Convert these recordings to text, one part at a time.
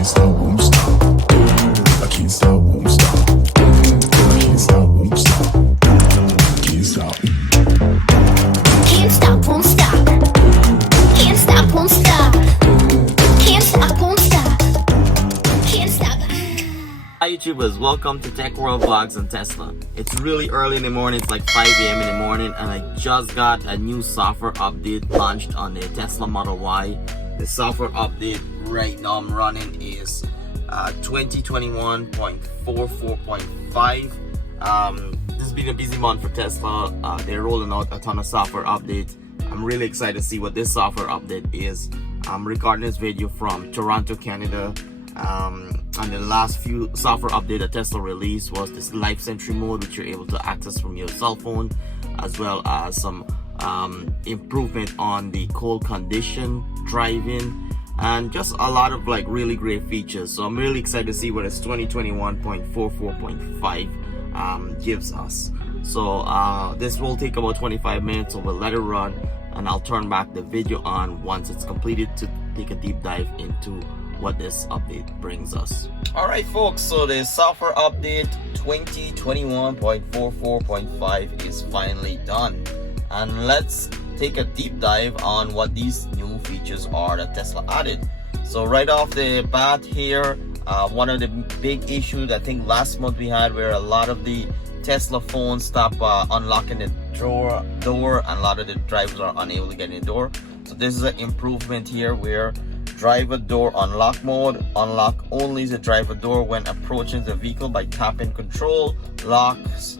can't stop, won't stop. I can't stop, won't stop. I can't stop, won't stop. Can't stop. Can't stop, won't stop. Can't stop, won't stop. Can't stop, won't stop. Can't stop. Hi YouTubers, welcome to Tech World Vlogs on Tesla. It's really early in the morning, it's like 5 a.m. in the morning, and I just got a new software update launched on the Tesla Model Y. The software update right now I'm running is 2021.44.5. This has been a busy month for Tesla. They're rolling out a ton of software updates. I'm really excited to see what this software update is. I'm recording this video from Toronto, Canada. And the last few software update that Tesla released was this Life Sentry mode, which you're able to access from your cell phone, as well as some improvement on the cold condition driving, and just a lot of like really great features. So I'm really excited to see what this 2021.44.5 gives us. So this will take about 25 minutes, so we'll let it run, and I'll turn back the video on once it's completed to take a deep dive into what this update brings us. All right folks, so the software update 2021.44.5 is finally done, and let's take a deep dive on what these new features are that Tesla added. So right off the bat here, one of the big issues I think last month we had, where a lot of the Tesla phones stop unlocking the door, and a lot of the drivers are unable to get in the door. So this is an improvement here, where driver door unlock mode, unlock only the driver door when approaching the vehicle by tapping control locks,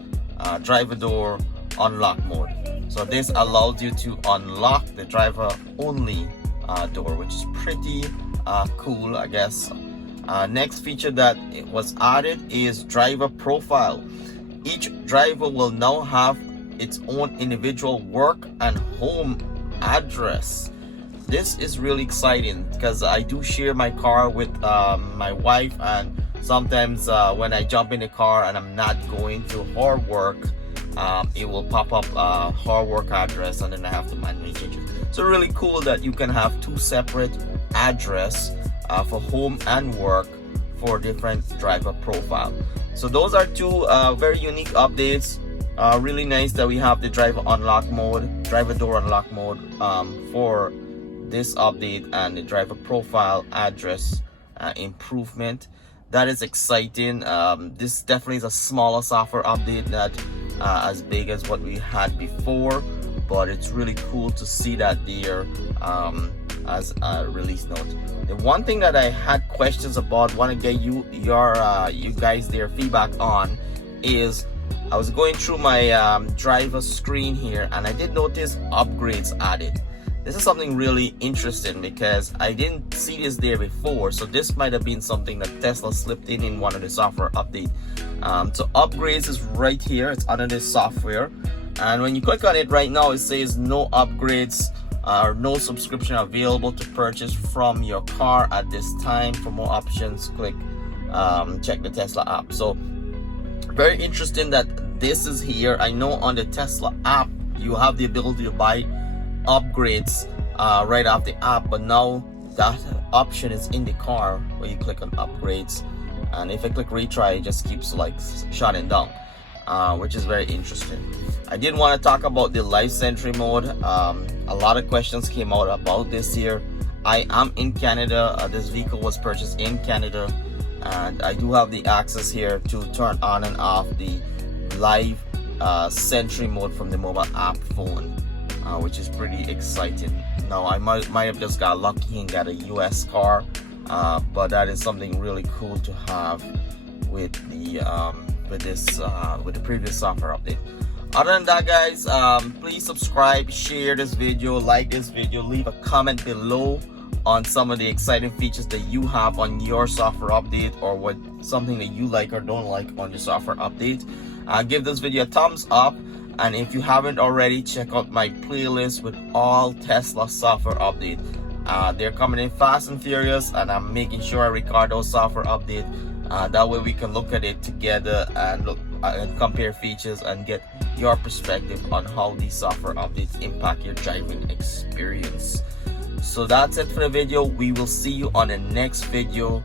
driver door unlock mode. So this allows you to unlock the driver only door, which is pretty cool, I guess. Next feature that was added is driver profile. Each driver will now have its own individual work and home address. This is really exciting because I do share my car with my wife, and sometimes when I jump in the car and I'm not going to her work, it will pop up her work address, and then I have to manually change it. So really cool that you can have two separate address for home and work for different driver profile. So those are two very unique updates. Really nice that we have the driver unlock mode, driver door unlock mode for this update, and the driver profile address improvement. That is exciting. This definitely is a smaller software update, not as big as what we had before, but it's really cool to see that there as a release note. The one thing that I had questions about, want to get you guys their feedback on, is I was going through my driver screen here, and I did notice upgrades added. This is something really interesting because I didn't see this there before, so this might have been something that Tesla slipped in one of the software updates. So upgrades is right here, it's under this software, and when you click on it right now, it says no upgrades or no subscription available to purchase from your car at this time. For more options, click check the Tesla app. So very interesting that this is here. I know on the Tesla app you have the ability to buy upgrades right off the app, but now that option is in the car where you click on upgrades, and if I click retry, it just keeps like shutting down, which is very interesting. I did want to talk about the Life Sentry mode. A lot of questions came out about this here. I am in Canada. This vehicle was purchased in Canada, and I do have the access here to turn on and off the Life Sentry mode from the mobile app phone, which is pretty exciting. Now I might have just got lucky and got a US car, but that is something really cool to have with the with the previous software update. Other than that, guys, please subscribe, share this video, like this video, leave a comment below on some of the exciting features that you have on your software update, or what something that you like or don't like on your software update. Give this video a thumbs up, and if you haven't already, check out my playlist with all Tesla software updates. They're coming in fast and furious, and I'm making sure I record those software updates. That way we can look at it together and look and compare features and get your perspective on how these software updates impact your driving experience. So that's it for the video. We will see you on the next video.